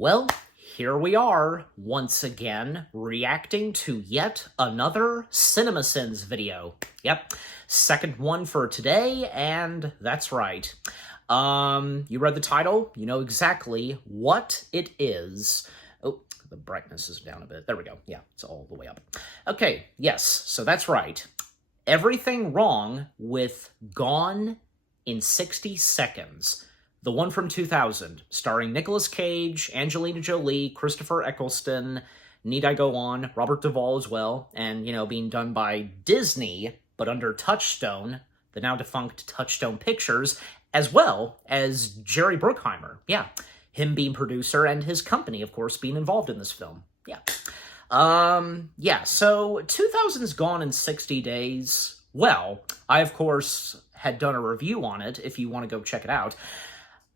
Well, here we are, once again, reacting to yet another CinemaSins video. Yep, second one for today, and that's right. You read the title, you know exactly what it is. Oh, the brightness is down a bit. There we go. Yeah, it's all the way up. Okay, yes, so that's right. Everything Wrong with Gone in 60 Seconds. The one from 2000, starring Nicolas Cage, Angelina Jolie, Christopher Eccleston, need I go on, Robert Duvall as well, and, being done by Disney, but under Touchstone, the now defunct Touchstone Pictures, as well as Jerry Bruckheimer. Yeah, him being producer and his company, of course, being involved in this film. Yeah. So 2000's Gone in 60 Days. Well, I, of course, had done a review on it, if you want to go check it out.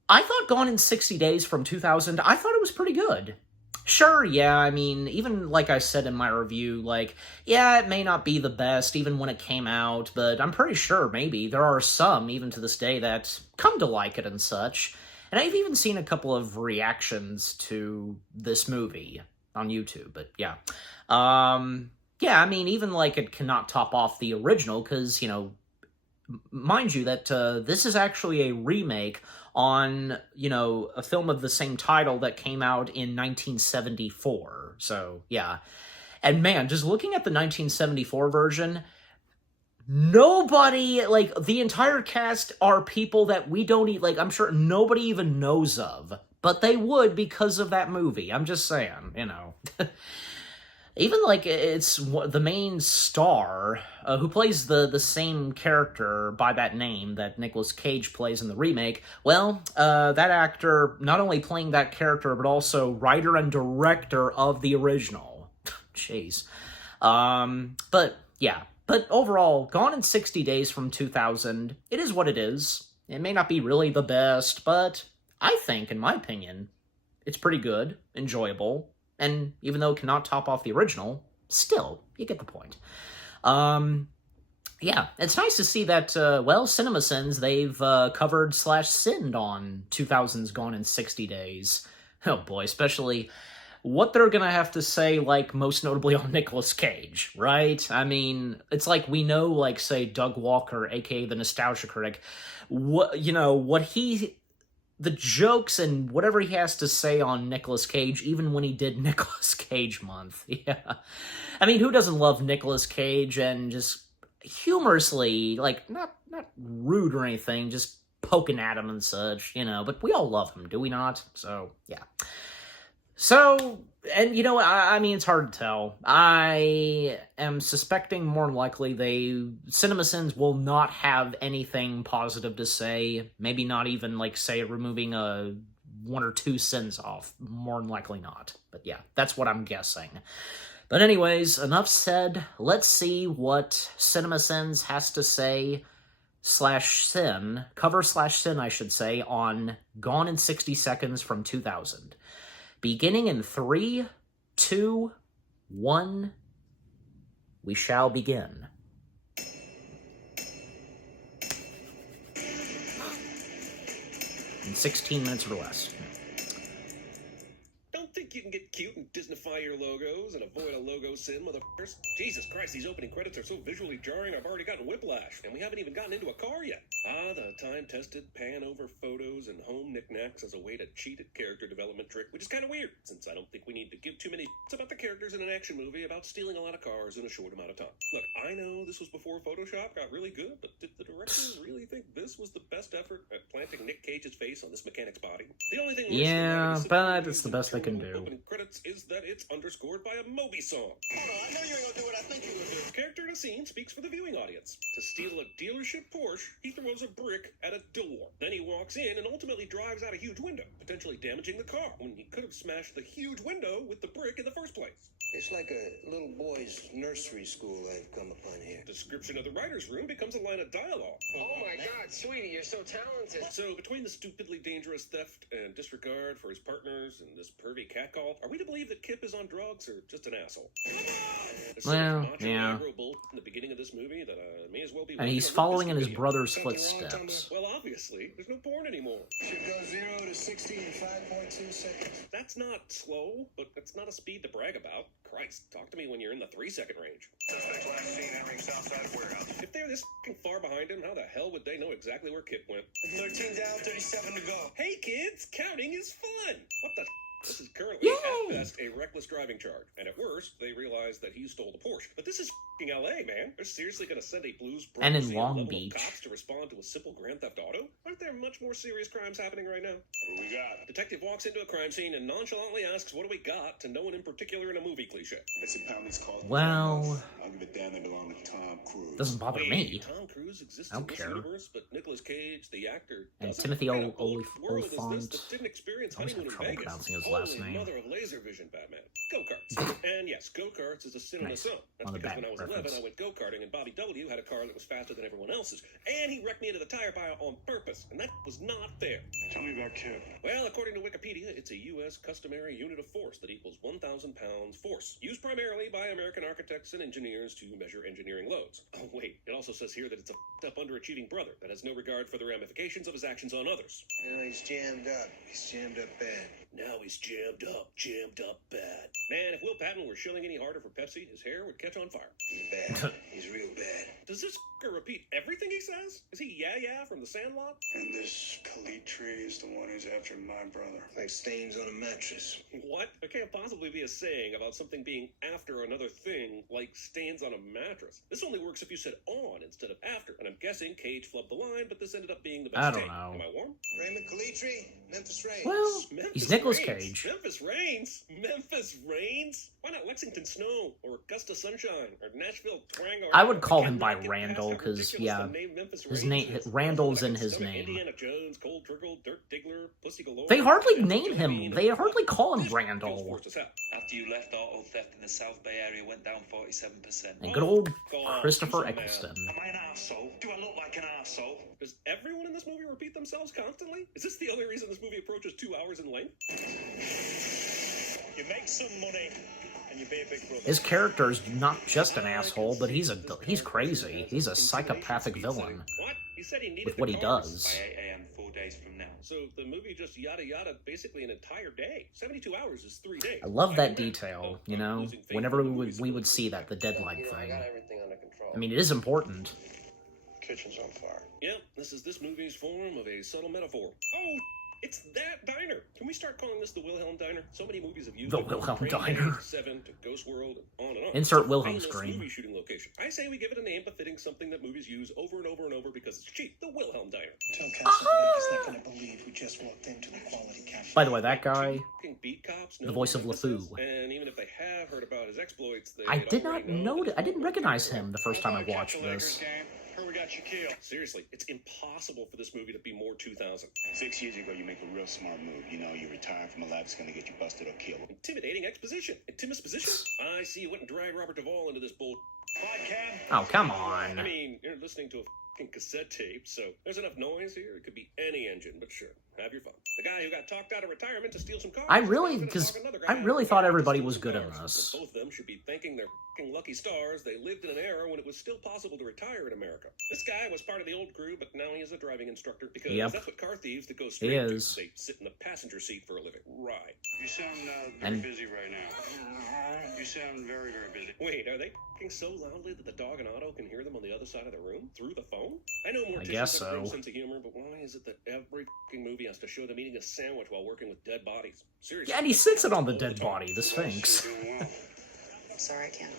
I thought Gone in 60 Days from 2000, I thought it was pretty good. Sure, yeah, I mean, even like I said in my review, it may not be the best even when it came out, but I'm pretty sure maybe there are some, even to this day, that come to like it and such. And I've even seen a couple of reactions to this movie on YouTube, but yeah. I mean, even it cannot top off the original, because, mind you that this is actually a remake on, a film of the same title that came out in 1974. So, yeah. And man, just looking at the 1974 version, nobody, the entire cast are people that we don't I'm sure nobody even knows of. But they would because of that movie. I'm just saying, Even, it's the main star, who plays the same character by that name that Nicolas Cage plays in the remake, well, that actor, not only playing that character, but also writer and director of the original. Jeez. But overall, Gone in 60 Days from 2000, it is what it is. It may not be really the best, but I think, in my opinion, it's pretty good, enjoyable. And even though it cannot top off the original, still, you get the point. It's nice to see that, CinemaSins, they've covered/sinned on 2000's Gone in 60 Days. Oh boy, especially what they're gonna have to say, most notably on Nicolas Cage, right? I mean, it's we know, say, Doug Walker, aka the Nostalgia Critic, the jokes and whatever he has to say on Nicolas Cage, even when he did Nicolas Cage Month. Yeah. I mean, who doesn't love Nicolas Cage and just humorously, not rude or anything, just poking at him and such, but we all love him, do we not? So, yeah. So, and I mean, it's hard to tell. I am suspecting more than likely CinemaSins will not have anything positive to say. Maybe not even, say, removing one or two sins off. More than likely not. But yeah, that's what I'm guessing. But anyways, enough said. Let's see what CinemaSins has to say /sin, cover/sin, I should say, on Gone in 60 Seconds from 2000. Beginning in 3, 2, 1, we shall begin. In 16 minutes or less. Don't think you can get cute and Disneyfy your logos and avoid a logo sin, motherfuckers. Jesus Christ, these opening credits are so visually jarring, I've already gotten whiplash, and we haven't even gotten into a car yet. The time-tested pan-over photos and home knickknacks as a way to cheat at character development trick, which is kind of weird, since I don't think we need to give too many about the characters in an action movie about stealing a lot of cars in a short amount of time. Look, I know this was before Photoshop got really good, but did the directors really think this was the best effort at planting Nick Cage's face on this mechanic's body? The only thing but it's the best they can do. Opening credits is that it's underscored by a Moby song. Hold on, I know you ain't gonna do what I think you would do. Character in a scene speaks for the viewing audience. To steal a dealership Porsche, he throws a brick at a door. Then he walks in and ultimately drives out a huge window, potentially damaging the car, when he could have smashed the huge window with the brick in the first place. It's like a little boy's nursery school I've come upon here. Description of the writer's room becomes a line of dialogue. Oh my God, sweetie, you're so talented. So between the stupidly dangerous theft and disregard for his partners and this pervy catcalled? Are we to believe that Kip is on drugs or just an asshole? There's Well, so much macho yeah. aggro bull in the beginning of this movie that may as well be. And he's watching a following in Limp his Bizkit video. brother's Something wrong, footsteps. Well, obviously, there's no porn anymore. Should go 0 to 60 in 5.2 seconds. That's not slow, but it's not a speed to brag about. Christ, talk to me when you're in the 3-second range. Suspect last seen entering Southside warehouse. If they're this f***ing far behind him, how the hell would they know exactly where Kip went? 13 down, 37 to go. Hey kids, counting is fun! What the f***? This is currently, Yay! at best, a reckless driving charge. And at worst, they realize that he stole the Porsche. But this is f***ing LA, man. They're seriously gonna send a Blues And in Brothers Long level of Beach. cops to respond to a simple Grand Theft Auto? Aren't there much more serious crimes happening right now? What we got? Detective walks into a crime scene and nonchalantly asks, what do we got, to no one in particular in a movie cliche. Missing Pounding's called. Well, I'll give it down. They belong to Tom Cruise. doesn't bother me. Tom Cruise exists I don't in this care. universe, but Nicolas Cage, the actor, And doesn't? Timothy What kind of world is this Olyphant. that didn't experience I always have honeymoon in trouble Vegas? pronouncing his last Holy name. mother of laser vision, Batman. Go-karts. And yes, go-karts is a sin Nice. on its own. That's On the because back when I was reference. 11, I went go-karting, and Bobby W. had a car that was faster than everyone else's. And he wrecked me into the tire pile on purpose, and that was not fair. Tell me about Kip. Well, according to Wikipedia, it's a U.S. customary unit of force that equals 1,000 pounds force, used primarily by American architects and engineers to measure engineering loads. Oh, wait, it also says here that it's a f***ed up underachieving brother that has no regard for the ramifications of his actions on others. No, he's jammed up. He's jammed up bad. Now he's jammed up bad. Man, if Will Patton were shilling any harder for Pepsi, his hair would catch on fire. He's bad. He's real bad. Does this f***er repeat everything he says? Is he yeah from the Sandlot? And this Kalitri is the one who's after my brother. Like stains on a mattress. What? There can't possibly be a saying about something being after another thing like stains on a mattress. This only works if you said on instead of after, and I'm guessing Cage flubbed the line, but this ended up being the best I don't take. know. Am I warm? Raymond Kalitri, Memphis Reigns. Well, Memphis he's Nicolas Reigns. Cage. Memphis Reigns? Memphis Reigns? Why not Lexington Snow, or Augusta Sunshine, or Nashville Twang? Or I would call him can't by get past Randall, how 'cause, ridiculous yeah, the name Memphis his Reigns name- is. Randall's in Like his stomach name. Indiana Jones, Cold Trickle, Dirk Diggler, Pussy Galore. They hardly and name Joe him. Green, They and hardly call him this feels Randall. forced as hell. After you left, auto theft in the South Bay area went down 47%. And good old God, Christopher he's a man. Eccleston. Am I an arsehole? Do I look like an arsehole? Does everyone in this movie repeat themselves constantly? Is this the only reason this movie approaches 2 hours in length? You make some money, and you be a big brother. His character's not just an asshole, but he's crazy. He's a psychopathic villain What? You said he needed with the what he cars. does. By 8 a.m. 4 days from now. So the movie just yada yada basically an entire day. 72 hours is 3 days. I love that get detail, but you I'm know? losing faith Whenever in the we movies. would see that, the deadline You know, I thing. got everything under control. I mean, it is important. Kitchen's on fire. Yeah, this is this movie's form of a subtle metaphor. Oh, it's that diner. Can we start calling this the Wilhelm Diner? So many movies have used The it, from Wilhelm Train Diner. Day, Seven to Ghost World, and on and on. Insert It's a Wilhelm famous scream. movie shooting location. I say we give it a name befitting something that movies use over and over and over because it's cheap. The Wilhelm Diner. Tell Castlevania he's not going to believe we just walked into the quality cafe. By the way, that guy, Fucking beat cops, the know voice who of Memphis is, LeFou. And even if they have heard about his exploits, they I did already not know know. that I didn't recognize him the first time I Catch watched the Lakers this. game. Heard we got Shaquille. Seriously, it's impossible for this movie to be more 2000. 6 years ago, you make a real smart move. You know, you retire from a lab that's gonna get you busted or killed. Intimidating exposition. Intimisposition? I see you went and dragged Robert Duvall into this bull. Fight, Cam. Oh, come I on. mean, you're listening to a fucking cassette tape, so there's enough noise here. It could be any engine, but sure, have your fun. The guy who got talked out of retirement to steal some cars. I really- is gonna because talk another I guy really out thought to everybody steal was some good in cars. this. But both of them should be thanking their fucking lucky stars. They lived in an era when it was still possible to retire in America. This guy was part of the old crew, but now he is a driving instructor because Yep. that's what car thieves that go He straight do. is. They sit in the passenger seat for a living. Right. You sound very And- busy right now. You sound very, very busy. Wait, are they f***ing so loudly that the dog and Otto can hear them on the other side of the room through the phone? I know morticians guess have a grim so. sense of humor, but why is it that every f***ing movie has to show them eating a sandwich while working with dead bodies? Seriously. Yeah, and he sits it on the All dead time. body, the Sphinx. I'm sorry I can't.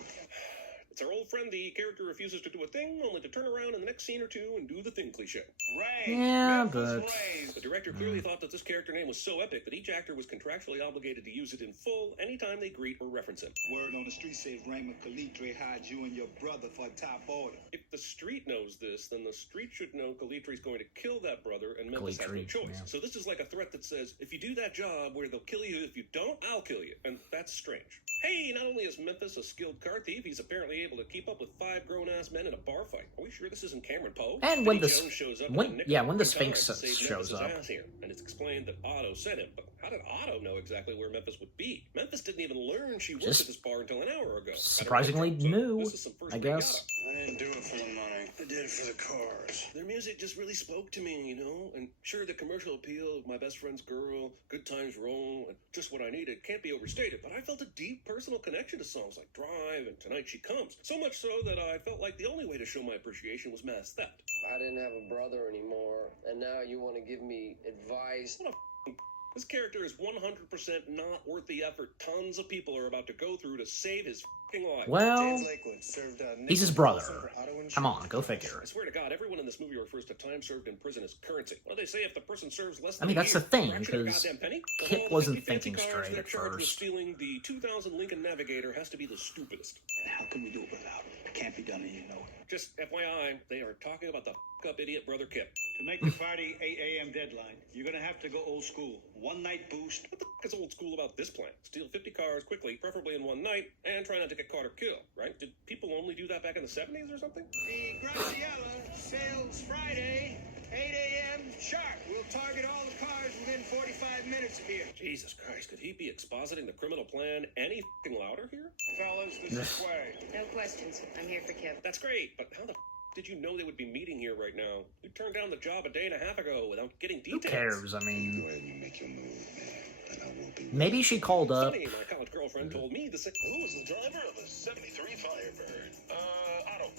It's our old friend, the character refuses to do a thing, only to turn around in the next scene or two and do the thing cliche. Ray. Yeah, Memphis but- Rays. The director clearly thought that this character name was so epic that each actor was contractually obligated to use it in full anytime they greet or reference him. Word on the street says Raymond Kalitri hired you and your brother for top order. If the street knows this, then the street should know Kalitri's going to kill that brother, and Memphis has no Kalitri, choice. yeah. So this is like a threat that says, if you do that job where they'll kill you, if you don't, I'll kill you. And that's strange. Hey, not only is Memphis a skilled car thief, he's apparently able to keep up with 5 grown-ass men in a bar fight. Are we sure this isn't Cameron Poe? And when Vinnie the Jones shows up when in the yeah, when the nick of Sphinx time to save shows Memphis' up, ass here, and it's explained that Otto sent him. But how did Otto know exactly where Memphis would be? Memphis didn't even learn she worked Just at this bar until an hour ago. surprisingly So new, this is some first I rate guess. Otto. I didn't do it for the money. I did it for the cars. Their music just really spoke to me, you know? And sure, the commercial appeal of My Best Friend's Girl, Good Times Roll, and Just What I Needed can't be overstated, but I felt a deep personal connection to songs like Drive and Tonight She Comes. So much so that I felt like the only way to show my appreciation was mass theft. I didn't have a brother anymore, and now you want to give me advice? What a This character is 100% not worth the effort tons of people are about to go through to save his life. Well, James Lakewood served he's his Nick brother. Wilson for auto insurance. Come on, go figure. I swear to God, everyone in this movie refers to time served in prison as currency. Well, they say if the person serves less than I mean, a that's the year, thing, fraction of a 'cause goddamn penny, of Kit all the wasn't 50 fancy thinking cars straight they're at charged with first. stealing, the 2000 Lincoln Navigator has to be the stupidest. And how can we do it without it? It can't be done, and you know it. Just FYI, they are talking about the up idiot brother Kip. To make the Friday 8 a.m. deadline, you're gonna have to go old school. One night boost. What the is old school about this plan? Steal 50 cars quickly, preferably in one night, and try not to get caught or killed, right? Did people only do that back in the 70s or something? The Graciela sails Friday, 8 a.m. sharp. We'll target all the cars within 45 minutes of here. Jesus Christ, could he be expositing the criminal plan any f***ing louder here? Fellas, this is Sway. No questions. I'm here for Kip. That's great, but how the did you know they would be meeting here right now? You turned down the job a day and a half ago without getting Who details. cares? I Go mean, ahead and make your move, man. And I will be. maybe she called up. Funny, my college girlfriend told me the same. Who was the driver of the 73 Firebird? Otto.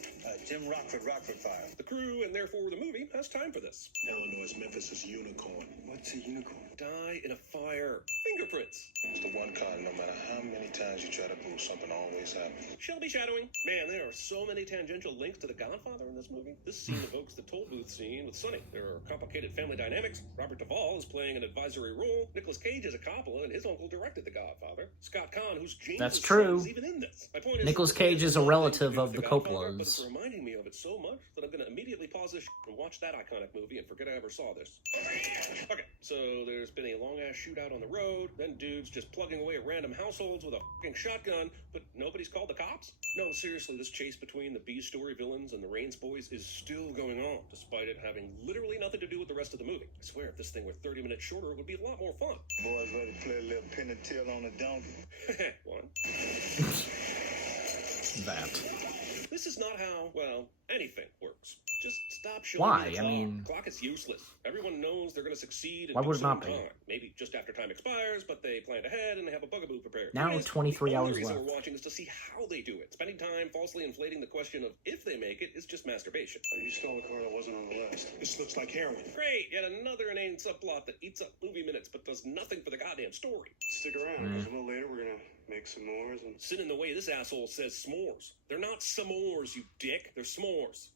Jim Rockford Fire. The crew, and therefore the movie, has time for this. Illinois, Memphis' unicorn. What's a unicorn? Die in a fire. Fingerprints. It's the one kind, no matter how many times you try to prove something, always happens. Shelby shadowing. Man, there are so many tangential links to The Godfather in this movie. This scene evokes the toll booth scene with Sonny. There are complicated family dynamics. Robert Duvall is playing an advisory role. Nicolas Cage is a Coppola, and his uncle directed The Godfather. Scott Conn, who's James' That's son, true. is even in this. My point is, Nicolas this Cage has is a nothing relative to do of with the Godfather, but it's Coppolas. reminding me of it so much that I'm going to immediately pause this and watch that iconic movie and forget I ever saw this. Okay, so there's been a long-ass shootout on the road, then dudes just plugging away at random households with a fucking shotgun, but nobody's called the cops? No, seriously, this chase between the B-story villains and the Rains boys is still going on, despite it having literally nothing to do with the rest of the movie. I swear, if this thing were 30 minutes shorter, it would be a lot more fun. Boys ready to play a little pin and tail on the donkey. One. That. This is not how, well, anything works. Just stop showing Why? me the I clock. mean- Clock is useless. Everyone knows they're going to succeed and Why do would it so not in be? time. Maybe just after time expires, but they planned ahead and they have a bugaboo prepared. Now Anyways, 23 the only hours reason left. we're watching is to see how they do it. Spending time falsely inflating the question of if they make it is just masturbation. You stole a car that wasn't on the list. This looks like heroin. Great, yet another inane subplot that eats up movie minutes but does nothing for the goddamn story. Stick around, because a little later we're gonna make some s'mores and. Sit in the way this asshole says s'mores. They're not s'mores, you dick. They're s'mores.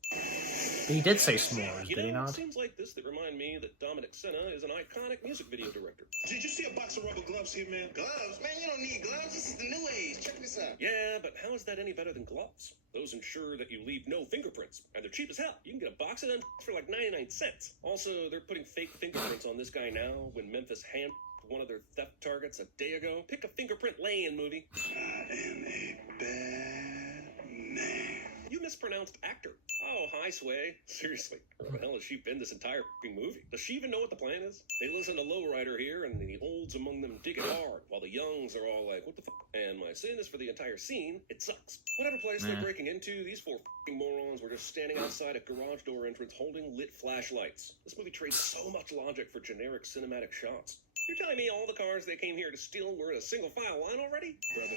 He did say s'mores, You did he know, not? scenes like this that remind me that Dominic Senna is an iconic music video director. Did you see a box of rubber gloves here, man? Gloves? Man, you don't need gloves. This is the new age. Check this out. Yeah, but how is that any better than gloves? Those ensure that you leave no fingerprints, and they're cheap as hell. You can get a box of them for like 99 cents. Also, they're putting fake fingerprints on this guy now when Memphis hand one of their theft targets a day ago. Pick a fingerprint laying movie. I am a bad man. You mispronounced actor. Oh, hi, Sway. Seriously, where the hell has she been this entire f***ing movie? Does she even know what the plan is? They listen to Lowrider here, and the olds among them dig it hard, while the youngs are all like, what the f***? And my sin is for the entire scene, it sucks. Whatever place they're breaking into, these four f***ing morons were just standing outside a garage door entrance holding lit flashlights. This movie trades so much logic for generic cinematic shots. You're telling me all the cars they came here to steal were in a single file line already? Brother,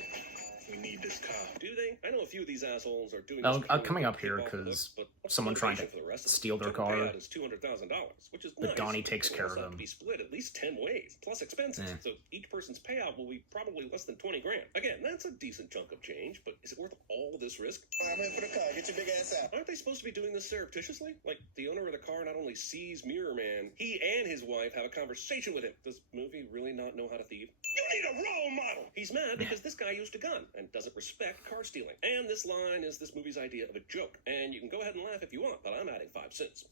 we need this car. Do they? I know a few of these assholes are doing Oh, this coming up here keep off the because hook, but what's someone the trying to motivation for the rest of them? steal their Total car. payout is $200,000, which is But nice. Donnie takes It'll care also of have to them. be split at least 10 ways, plus expenses. Eh. So each person's payout will be probably less than 20 grand. Again, that's a decent chunk of change, but is it worth all this risk? I'm in for the car. Get your big ass out. Aren't they supposed to be doing this surreptitiously? Like, the owner of the car not only sees Mirror Man, he and his wife have a conversation with him. Does movie really not know how to thieve? You need a role model! He's mad because this guy used a gun and doesn't respect car stealing. And this line is this movie's idea of a joke. And you can go ahead and laugh if you want, but I'm adding 5 cents.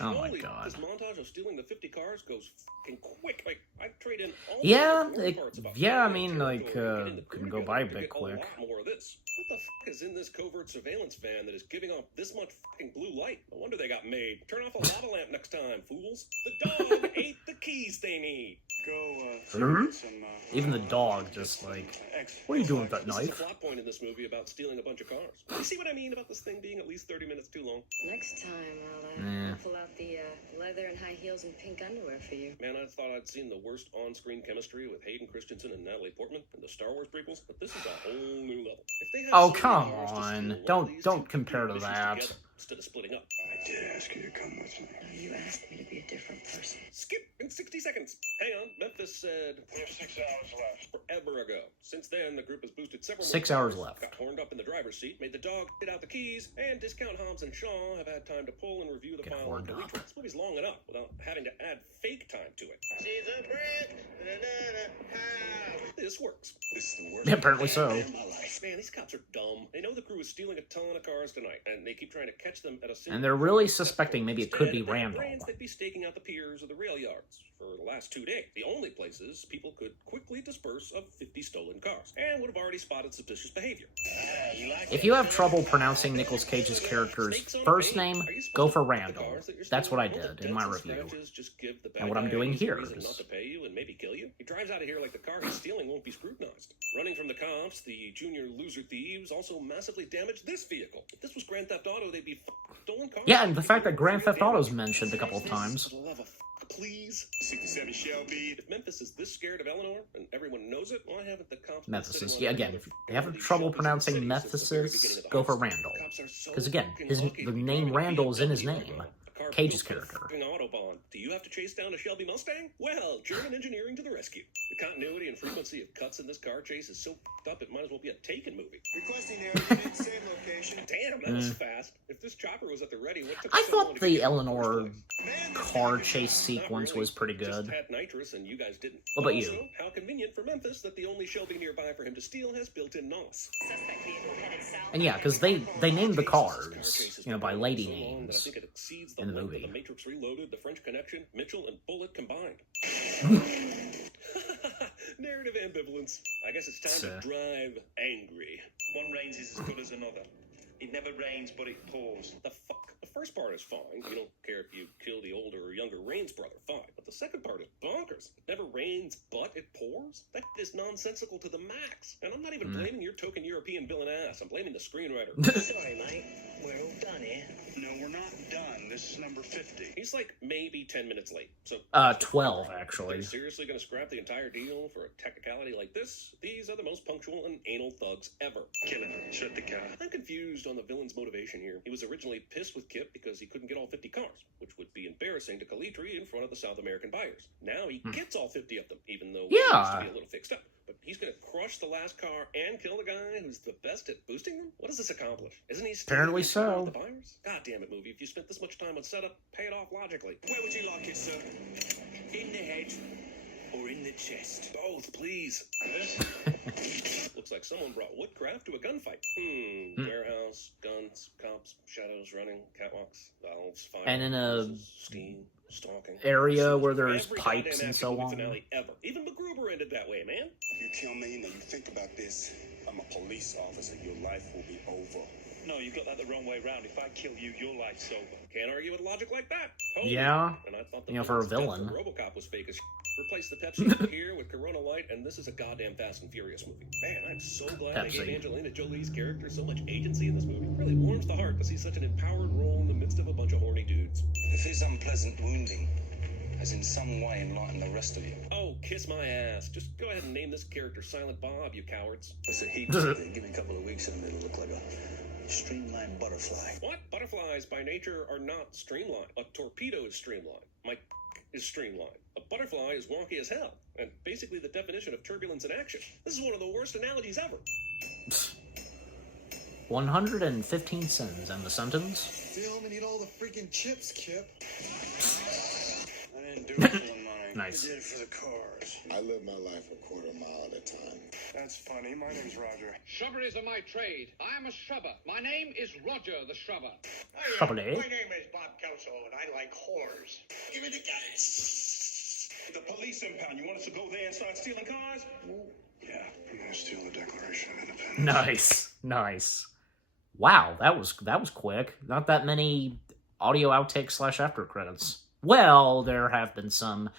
Oh my Holy, god. This montage of stealing the 50 cars goes fucking quick. Like, I'd trade in all Yeah, the boring parts about yeah, I finding mean, a like, territory and getting the couldn't crew go by a together to bit get quick. A lot more of this. What the fuck is in this covert surveillance van that is giving off this much fucking blue light? No wonder they got made. Turn off a lava lamp next time, fools. The dog ate the keys they need. Go, get some, Even the dog just like, what are you doing with that This is a knife? plot point in this movie about stealing a bunch of cars. You see what I mean about this thing being at least 30 minutes too long? Next time, I'll pull out the leather and high heels and pink underwear for you. Man, I thought I'd seen the worst on-screen chemistry with Hayden Christensen and Natalie Portman in the Star Wars prequels, but this is a whole new level. If they have Oh, so many come cars to on. steal, why Don't- these don't two compare to missions that. together instead of splitting up. I did ask you to come with me. No, you asked me to be a different person. Skip in 60 seconds. Hang on, Memphis said We have 6 hours left. forever ago. Since then, the group has boosted several. 6 more hours cars, left. Got horned up in the driver's seat, made the dog get out the keys, and Discount Hobbs and Shaw have had time to pull and review the Get file. horned up. This movie's long enough without having to add fake time to it. She's a brick. This works. This is the worst Apparently so. day of my life. Man, these cops are dumb. They know the crew is stealing a ton of cars tonight, and they keep trying to catch them at a single. And they're really suspecting maybe it could be Instead, if they had Randall. brains, they'd be staking out the piers or the rail yards for the last 2 days. The only places people could quickly disperse of 50 stolen cars, and would have already spotted suspicious behavior. If you have trouble pronouncing Nicolas Cage's character's first name, go for Randall. That's what I did in my review. And what I'm doing here is... Not to pay you and maybe kill you. He drives out of here like the car he's stealing won't be scrutinized. Running from the cops, the junior loser thieves also massively damaged this vehicle. If this was Grand Theft Auto, they'd be stolen cars. Yeah, and the fact that Grand Theft Auto's mentioned a couple of times. For the love of please. 67 Shelby. If Memphis is this scared of Eleanor, and everyone knows it, why haven't the cops... been Memphis. sitting Yeah, on again, the if you have all these trouble Shelbys pronouncing in the city since the very beginning Memphisis, of the go for heist? Randall. Cops are so Because again, fucking the lucky to be name driving a Randall is in his BMW name. logo. A car Cage's built for character. fucking Autobahn. Do you have to chase down a Shelby Mustang? Well, German engineering to the rescue. The continuity and frequency of cuts in this car chase is so f***ed up it might as well be a Taken movie. Requesting the unit, same location. Damn, that was fast. If this chopper was at the ready, what took I so long thought to the get here in the Eleanor first place? car chase Not sequence really. was pretty Just good. had nitrous and you guys didn't. What about you? Also, how convenient for Memphis that the only Shelby nearby for him to steal has built-in NOS. Suspect vehicle headed south. And yeah, because they named the Car cars, chase has you know, been by going lady so long that I names. think it exceeds the in the length of movie. The Matrix Reloaded, The French Connection, Mitchell, and Bullet combined. Narrative ambivalence. I guess it's time Sir. to drive angry. One rains is as good as another. It never rains, but it pours. The fuck? The first part is fine. You don't care if you kill the older or younger Rains brother, fine. But the second part is bonkers. It never rains, but it pours? That is nonsensical to the max. And I'm not even blaming your token European villain ass. I'm blaming the screenwriter. Sorry, mate. We're all done here. No, we're not done. This is number 50. He's like maybe 10 minutes late. So 12, They're actually. seriously going to scrap the entire deal for a technicality like this? These are the most punctual and anal thugs ever. Kill him. Shut the car. I'm confused on the villain's motivation here. He was originally pissed with Kip because he couldn't get all 50 cars, which would be embarrassing to Calitri in front of the South American buyers. Now he gets all 50 of them, even though he Yeah. used to be a little fixed up. But he's going to crush the last car and kill the guy who's the best at boosting them? What does this accomplish? Isn't he still Apparently in control of so. the buyers? God damn it, movie. If you spent this much time on setup, pay it off logically. Where would you like it, sir? In the head or in the chest? Both, please. Looks like someone brought woodcraft to a gunfight. Warehouse, guns, cops, shadows running, catwalks, valves, fire, And in a hoses, steam, stalking. area where there's Every pipes goddamn and so action movie on. Finale ever. Even MacGruber ended that way, man. You kill me, now you think about this. I'm a police officer. Your life will be over. No, you got that the wrong way round. If I kill you, your life's over. Can't argue with logic like that. Holy. Yeah. And I thought the You know, for a villain's death villain. for RoboCop was fake as Replace the Pepsi here with Corona Light, and this is a goddamn Fast and Furious movie. Man, I'm so glad they Pepsi. gave Angelina Jolie's character so much agency in this movie. It really warms the heart to see such an empowered role in the midst of a bunch of horny dudes. If his unpleasant wounding has in some way enlightened the rest of you. Oh, kiss my ass. Just go ahead and name this character Silent Bob, you cowards. It's a heat thing. Give me a couple of weeks and it'll look like a streamlined butterfly. What? Butterflies by nature are not streamlined. A torpedo is streamlined. My is streamlined. A butterfly is wonky as hell, and basically the definition of turbulence in action. This is one of the worst analogies ever. 115 cents and the sentence. Film and eat all the freaking chips, Kip. I didn't do it for the money. Nice. I did it for the cars. I live my life a quarter mile at a time. That's funny. My name's Roger. Shrubberies are my trade. I am a shrubber. My name is Roger the Shrubber. Trouble. My name is Bob Kelso, and I like whores. Give me the gas. The police impound. You want us to go there and start stealing cars? Yeah, I'm gonna steal the Declaration of Independence. Nice. Nice. Wow, that was quick. Not that many audio outtakes slash after credits. Well, there have been some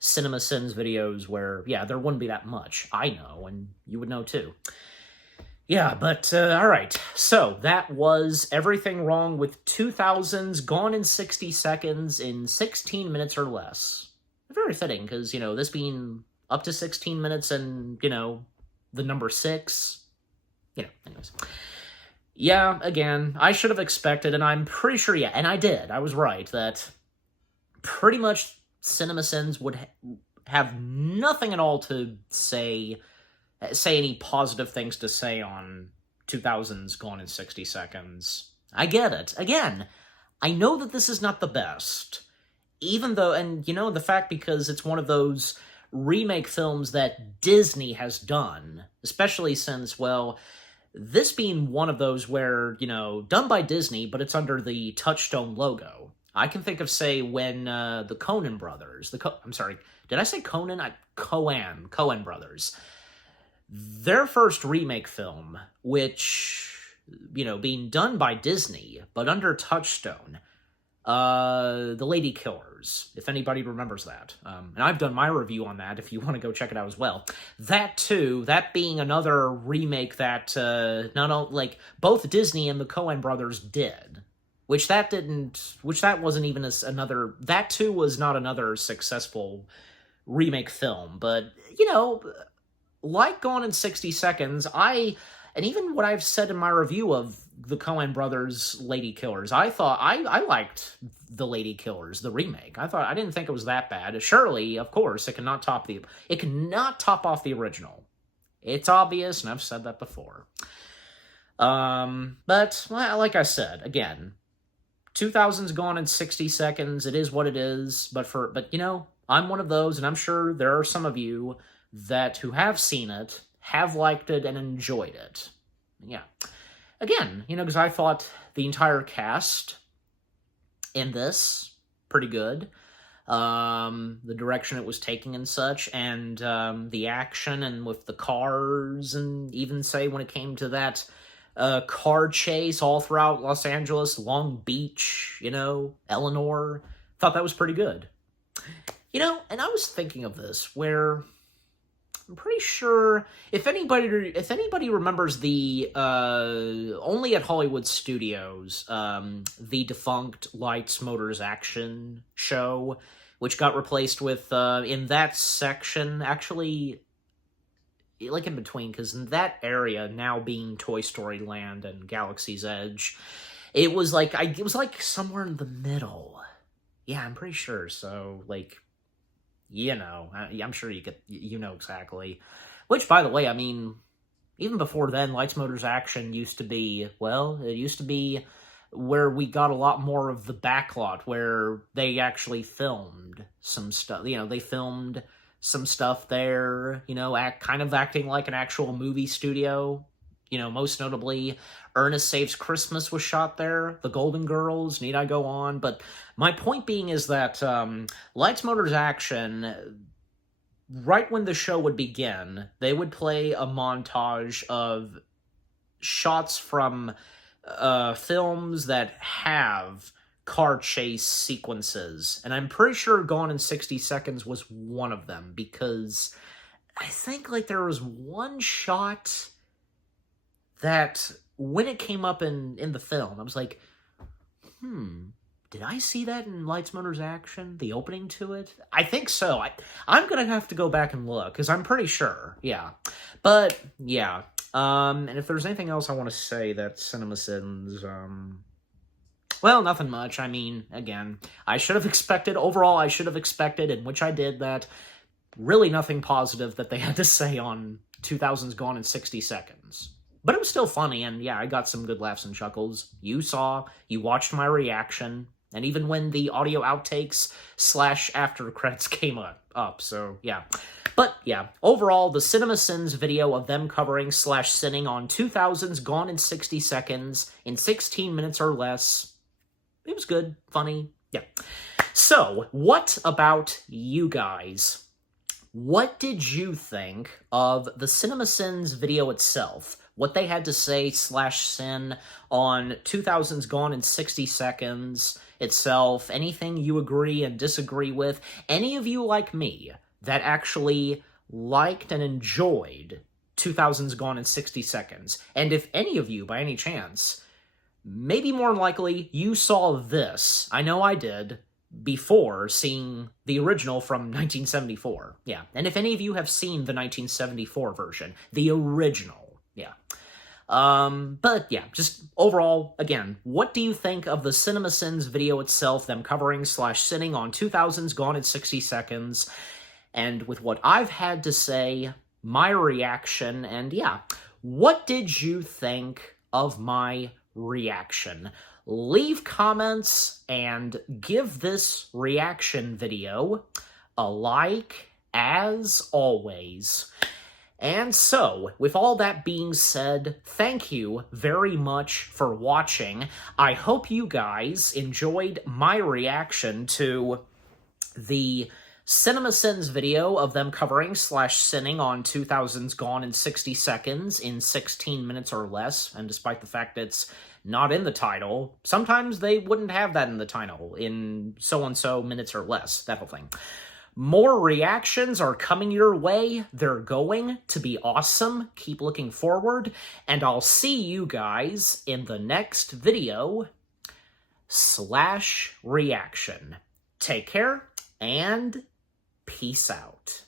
CinemaSins videos where, yeah, there wouldn't be that much. I know, and you would know too. Yeah, but, alright. So, that was Everything Wrong with 2000's Gone in 60 Seconds in 16 minutes or less. Very fitting, because, you know, this being up to 16 minutes and, you know, the number 6. You know, anyways. Yeah, again, I should have expected, and I'm pretty sure, yeah, and I did. I was right, that pretty much CinemaSins would have nothing at all to say any positive things to say on 2000's Gone in 60 Seconds. I get it. Again, I know that this is not the best. Even though, and you know, the fact because it's one of those remake films that Disney has done, especially since, well, this being one of those where, you know, done by Disney, but it's under the Touchstone logo. I can think of, say, when the Coen brothers, I'm sorry, did I say Conan? Coen brothers. Their first remake film, which, you know, being done by Disney, but under Touchstone, The Lady Killers, if anybody remembers that. And I've done my review on that, if you want to go check it out as well. That, too, that being another remake that, not only, like, both Disney and the Coen brothers did. Which that wasn't even another, that, too, was not another successful remake film. But, you know, like Gone in 60 Seconds, and even what I've said in my review of the Coen brothers' Lady Killers, I thought, I liked The Lady Killers, the remake. I didn't think it was that bad. Surely, of course, it cannot top off the original. It's obvious, and I've said that before. But, like I said, again, 2000's Gone in 60 Seconds, it is what it is, but you know, I'm one of those, and I'm sure there are some of you who have seen it, have liked it, and enjoyed it. Yeah. Again, you know, because I thought the entire cast in this, pretty good. The direction it was taking and such, and the action, and with the cars, and even, say, when it came to that car chase all throughout Los Angeles, Long Beach, you know, Eleanor, thought that was pretty good. You know, and I was thinking of this, where I'm pretty sure if anybody remembers the only at Hollywood Studios, the defunct Lights, Motors, Action show, which got replaced with in that section, actually, like in between, because in that area now being Toy Story Land and Galaxy's Edge, it was like somewhere in the middle. Yeah, I'm pretty sure. So, like, you know, I'm sure you know exactly. Which, by the way, I mean, even before then, Lights, Motors, Action used to be, well, it used to be where we got a lot more of the backlot, where they actually filmed some stuff. You know, they filmed some stuff there, you know, kind of acting like an actual movie studio. You know, most notably, Ernest Saves Christmas was shot there, The Golden Girls, need I go on? But my point being is that Lights, Motors, Action, right when the show would begin, they would play a montage of shots from films that have car chase sequences. And I'm pretty sure Gone in 60 Seconds was one of them, because I think, like, there was one shot that when it came up in the film, I was like, did I see that in Lights, Motors, Action? The opening to it? I think so. I'm gonna have to go back and look, because I'm pretty sure. Yeah. But, yeah. And if there's anything else I want to say that CinemaSins, well, nothing much. I mean, again, I should have expected, in which I did, that really nothing positive that they had to say on 2000's Gone in 60 Seconds. But it was still funny, and yeah, I got some good laughs and chuckles. You watched my reaction, and even when the audio outtakes / after credits came up, so yeah. But yeah, overall, the CinemaSins video of them covering / sinning on 2000's Gone in 60 Seconds in 16 minutes or less, it was good, funny, yeah. So, what about you guys? What did you think of the CinemaSins video itself? what they had to say /sin on 2000's Gone in 60 Seconds itself, anything you agree and disagree with, any of you like me that actually liked and enjoyed 2000's Gone in 60 Seconds, and if any of you, by any chance, maybe more than likely, you saw this, I know I did, before seeing the original from 1974. Yeah, and if any of you have seen the 1974 version, the original, yeah. But yeah, just overall, again, what do you think of the CinemaSins video itself, them covering /sinning on 2000's Gone in 60 Seconds, and with what I've had to say, my reaction, and yeah, what did you think of my reaction? Leave comments and give this reaction video a like, as always. And so, with all that being said, thank you very much for watching. I hope you guys enjoyed my reaction to the CinemaSins video of them covering /sinning on 2000's Gone in 60 Seconds in 16 minutes or less, and despite the fact that it's not in the title, sometimes they wouldn't have that in the title, in so-and-so minutes or less, that whole thing. More reactions are coming your way. They're going to be awesome. Keep looking forward, and I'll see you guys in the next video /reaction. Take care, and peace out.